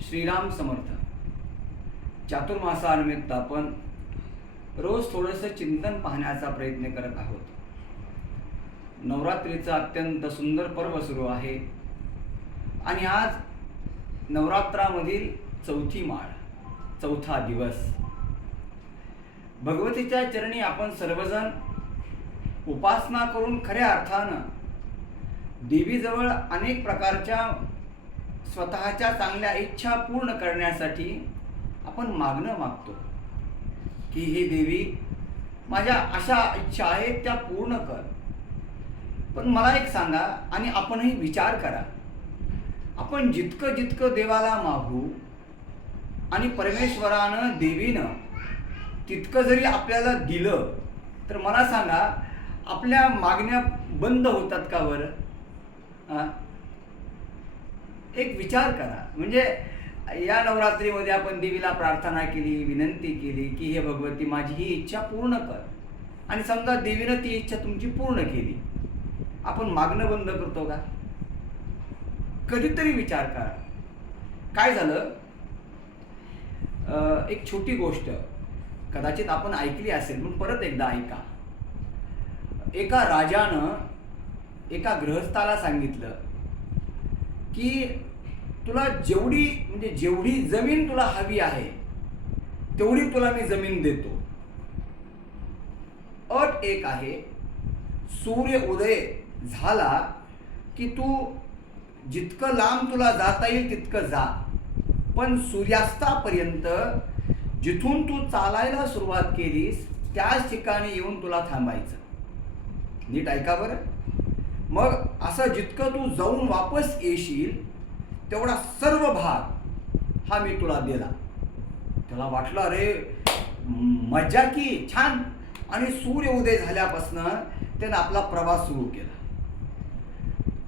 श्रीराम समर्थ. चातुर्मासानिमित्त आपण रोज थोडंसं चिंतन पाहण्याचा प्रयत्न करत आहोत. नवरात्रीचं अत्यंत सुंदर पर्व सुरू आहे आणि आज नवरात्रामधील चौथी माळ, चौथा दिवस. भगवतीच्या चरणी आपण सर्वजण उपासना करून खऱ्या अर्थानं देवीजवळ अनेक प्रकारच्या स्वतःच्या चांगल्या इच्छा पूर्ण करण्यासाठी आपण मागणं मागतो की हे देवी, माझ्या अशा इच्छा आहेत त्या पूर्ण कर. पण मला एक सांगा आणि आपणही विचार करा, आपण जितकं जितकं देवाला मागू आणि परमेश्वरानं देवीनं तितकं जरी आपल्याला दिलं तर मला सांगा आपल्या मागण्या बंद होतात का बरं? एक विचार करा. म्हणजे या नवरात्रीमध्ये आपण देवीला प्रार्थना केली, विनंती केली की हे भगवती, माझी ही इच्छा पूर्ण कर, आणि समजा देवीनं ती इच्छा तुमची पूर्ण केली, आपण मागणं बंद करतो का? कधीतरी विचार करा. काय झालं, एक छोटी गोष्ट कदाचित आपण ऐकली असेल, पण परत एकदा ऐका. एका राजानं एका गृहस्थाला सांगितलं की तुला जेवढी जमीन तुला हवी आहे तेवढी तुला मी जमीन देतो. अट एक आहे, सूर्य उदय झाला की तू जितकं लांब तुला जाता येईल तितकं जा, पण सूर्यास्तापर्यंत जिथून तू चालायला सुरुवात केलीस त्याच ठिकाणी येऊन तुला थांबायचं. नीट ऐका बरं. मग असं जितकं तू जाऊन वापस येशील तेवढा सर्व भाग हा मी तुला दिला. त्याला वाटलं, अरे मजा की छान. आणि सूर्य उदय झाल्यापासून त्यानं आपला प्रवास सुरू केला.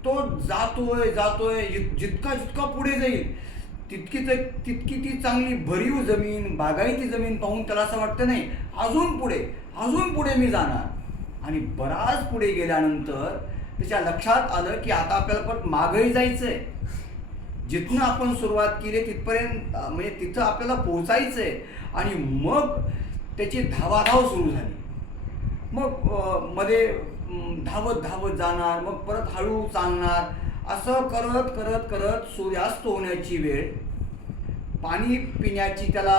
तो जातोय जितका पुढे जाईल तितकी ती चांगली भरीव जमीन, बागायती जमीन पाहून त्याला असं वाटतं, नाही अजून पुढे मी जाणार. आणि बराच पुढे गेल्यानंतर त्याच्या लक्षात आलं की आता आपल्याला परत मागही जायचंय. जिथून आपण सुरुवात केली तिथपर्यंत, म्हणजे तिथं आपल्याला पोहोचायचंय. आणि मग त्याची धावाधाव सुरू झाली. मग मध्ये धावत जाणार, मग परत हळू चालणार. असं करत सूर्यास्त होण्याची वेळ. पाणी पिण्याची त्याला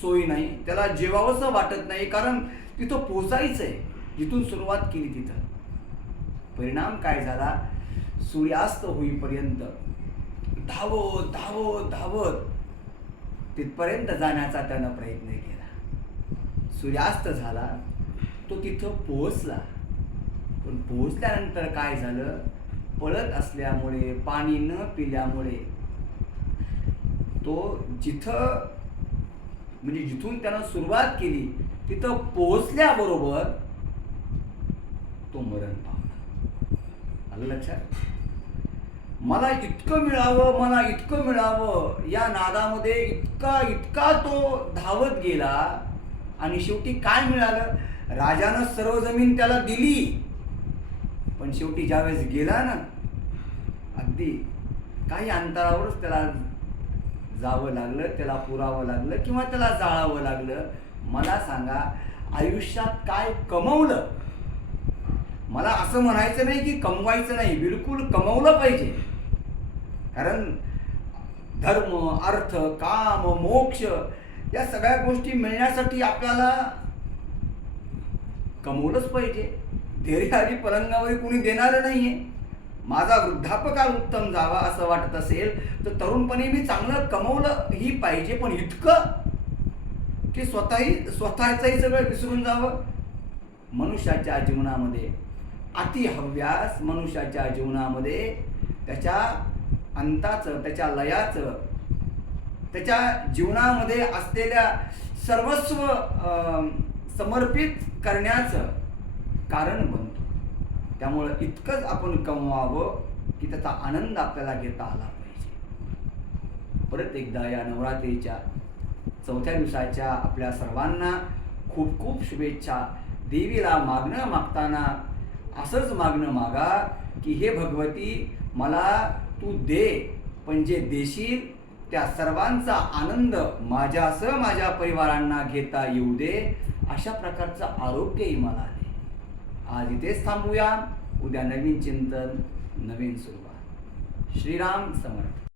सोय नाही, त्याला जेवावंसं वाटत नाही, कारण तिथं पोचायचंय जिथून सुरुवात केली तिथं. परिणाम काय झाला, सूर्यास्त होईपर्यंत धावत तिथपर्यंत जाण्याचा त्यानं प्रयत्न केला. सूर्यास्त झाला, तो तिथं पोहोचला. पण पोहोचल्यानंतर काय झालं, पळत असल्यामुळे, पाणी न पिल्यामुळे तो जिथून त्यानं सुरुवात केली तिथं पोहोचल्याबरोबर तो मरण पावला. आलं लक्षात? मला इतकं मिळावं या नादामध्ये इतका तो धावत गेला. आणि शेवटी काय मिळालं, राजानं सर्व जमीन त्याला दिली. पण शेवटी ज्यावेळेस गेला ना, अगदी काही अंतरावरच त्याला जावं लागलं, त्याला पुरावं लागलं किंवा त्याला जाळावं लागलं. मला सांगा, आयुष्यात काय कमवलं? मला असं म्हणायचं नाही की कमवायचं नाही, बिलकुल कमवलं पाहिजे. कारण धर्म, अर्थ, काम, मोक्ष या सगळ्या गोष्टी मिळण्यासाठी आपल्याला कमवलंच पाहिजे. धैर्यहारी पलंगावर कुणी देणारं नाहीये. माझा वृद्धापकाळ उत्तम जावा असं वाटत असेल तर तरुणपणी मी चांगलं कमवलं ही पाहिजे, पण इतकं की स्वतःचंही सगळं विसरून जावं. मनुष्याच्या जीवनामध्ये अतिहव्यास, मनुष्याच्या जीवनामध्ये त्याच्या अंताचं, त्याच्या लयाचं, त्याच्या जीवनामध्ये असलेल्या सर्वस्व समर्पित करण्याचं कारण बनतो. त्यामुळं इतकंच आपण कमवावं की त्याचा आनंद आपल्याला घेता आला पाहिजे. परत एकदा या नवरात्रीच्या चौथ्या दिवसाच्या आपल्या सर्वांना खूप खूप शुभेच्छा. देवीला मागणं मागताना असंच मागणं मागा की हे भगवती, मला तू दे, पण जे देशील त्या सर्वांचा आनंद माझ्यासह माझ्या परिवारांना घेता येऊ दे, अशा प्रकारचं आरोग्यही मला दे. आज इथेच थांबूया. उद्या नवीन चिंतन, नवीन सुरुवात. श्रीराम समर्थ.